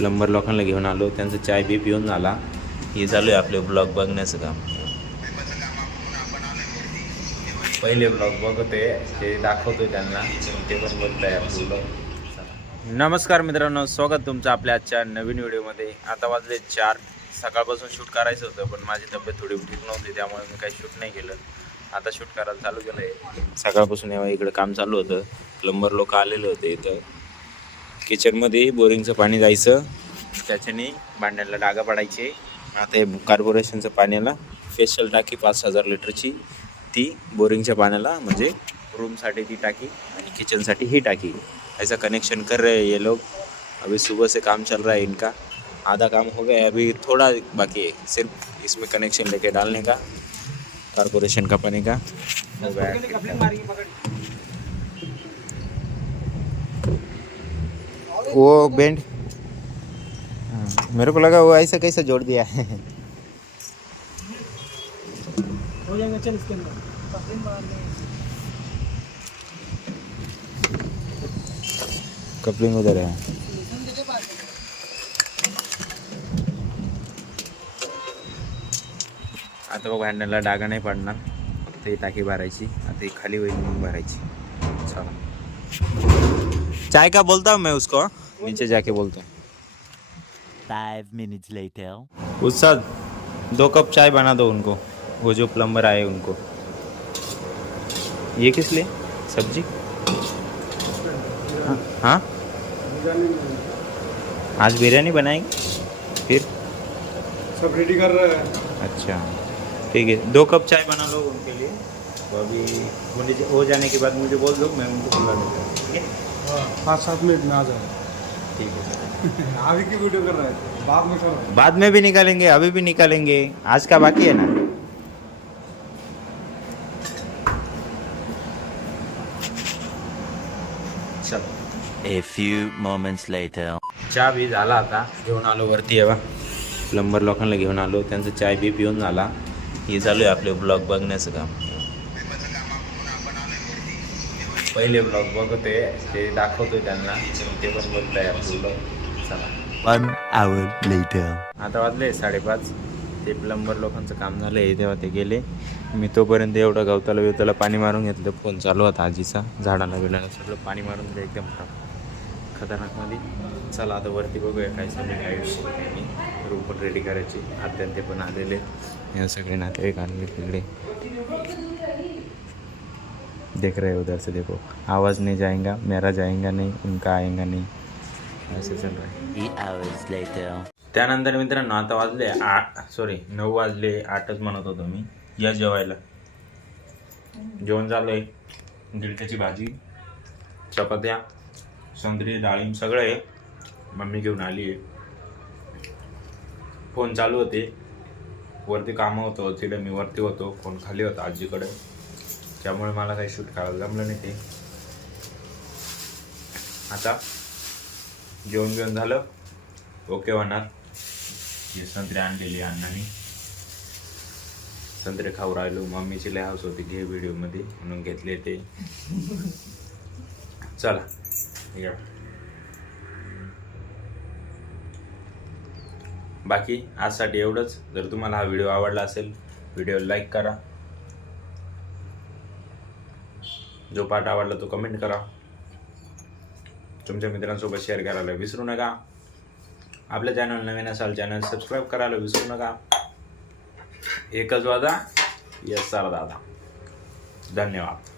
Plumber लोकांना घेऊन आलो, त्यांचं चाय बी पिऊन झाला. हे चालू आहे आपले ब्लॉग बघण्याचं काम. पहिले ब्लॉग बघतोय ते दाखवतोय त्यांना, ते पण बघताय आपले ब्लॉग. नमस्कार मित्रांनो, स्वागत तुमचं आपल्या आजच्या नवीन व्हिडिओमध्ये. आता वाजले 4. सकाळपासून शूट करायचं होतं, पण माझी तब्येत थोडी ठीक नव्हती, त्यामुळे मी काही शूट नाही केलं. आता शूट करायला चालू केलं आहे. सकाळपासून इकडे काम चालू होतं. प्लंबर लोक आलेले होते. इथं किचनमध्ये बोरिंगचं पाणी जायचं, त्याच्याने भांड्याला डागा पडायचे. आता हे कॉर्पोरेशनचं पाण्याला स्पेशल टाकी 5000 लिटरची, ती बोरिंगच्या पाण्याला म्हणजे रूमसाठी ती टाकी आणि किचनसाठी ही टाकी, ऐसा कनेक्शन कर रहे हैं ये लोग. अभी सुबह से काम चल रहा है इनका. आधा काम हो गया, अभी थोड़ा बाकी है, सिर्फ इसमें कनेक्शन लेके डालने का, कॉर्पोरेशन का पानी का हो गया. वो बेंड मेरे को लगा वो ऐसा कैसा जोड़ दिया है. हो जाएगा, चल इसके अंदर कपलिंग उधर है. आता बघ, हँडलला डागा नाही पडणार, फक्त ही टाकी भरायची. आता ही खाली होईल मग भरायची. चला, चाय का बोलता हूँ मैं उसको, नीचे जाके बोलता हूँ. 5 minutes later. उस्ताद 2 कप चाय बना दो उनको, वो जो प्लम्बर आए उनको. ये किस लिए सब्जी? हाँ, आज बिरयानी बनाएंगे फिर. सब रेडी कर रहे हैं. अच्छा ठीक है, 2 कप चाय बना लो उनके लिए. तो अभी हो जाने के बाद मुझे बोल दो, मैं उनको बुला लूँगा. ठीक है, हाँ 5-7 मिनट में आ जाए. ठीक है सर. अभी की वीडियो कर रहा है, बाद में कर. बाद में भी निकालेंगे, अभी भी निकालेंगे. आज का बाकी है ना. चल, A few moments later. चहा बी झाला. आता घेऊन आलो वरती. आहे बा, प्लंबर लोकांना घेऊन आलो, त्यांचं चाय बी पिऊन झाला. हे चालू आहे आपले ब्लॉग बघण्याचं काम. पहिले ब्लॉग बघतोय ते दाखवतोय त्यांना, ते पण बघताय आपले ब्लॉग. चला, 1 hour later. आता वाजले 5:30. ते प्लंबर लोकांचं काम झालं आहे, तेव्हा ते गेले. मी तोपर्यंत एवढं गवताला पाणी मारून घेतलं. फोन चालू होता आजीचा, झाडाला बिडाला सगळं पाणी मारून दिलं एकदम खतरनाकमध्ये. चला आता वरती बघूया काय चालू आहे, काय विषय नाही. रूम पण रेडी करायची. आत्यान ते पण आलेले, हे सगळे नातेवाईक आलेले तिकडे. देख रहे उधर से, देखो आवाज़ नहीं जाएगा, मेरा जाएगा नहीं, उनका आएगा नहीं, ऐसे चल रहा है. 3 hours later. त्यानंतर मित्रांनो आता वाजले 9 वाजले. 8च म्हणत होतो मी. या जेवायला. जेवण झालं आहे. गिलक्याची भाजी, चपात्या, संत्री, डाळिंब सगळं आहे. मम्मी घेऊन आली आहे. फोन चालू होते, वरती कामं होतं तिकडे, मी वरती होतो, फोन खाली होता आजीकडे, त्यामुळे मला काही शूट करायला जमलं नाही. ते आता जेवण बिवण झालं, ओके होणार. हे संत्रे आणलेली अण्णांनी, संत्रे खाऊ राहिलो. मम्मीची लय हाऊस होती घे व्हिडिओमध्ये, म्हणून घेतले ते. चला या. बाकी आजसाठी एवढंच. जर तुम्हाला हा व्हिडिओ आवडला असेल, व्हिडिओ लाईक करा. जो पार्ट आवडला तो कमेंट करा. तुमच्या मित्रांसोबत शेअर करायला विसरू नका. आपल्या चॅनल नवीन असाल, चॅनल सबस्क्राईब करायला विसरू नका. एकच वादा, यस सर दादा. धन्यवाद.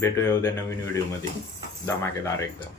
भेटूया उद्या नवीन व्हिडिओमध्ये, धमाकेदार एकदम.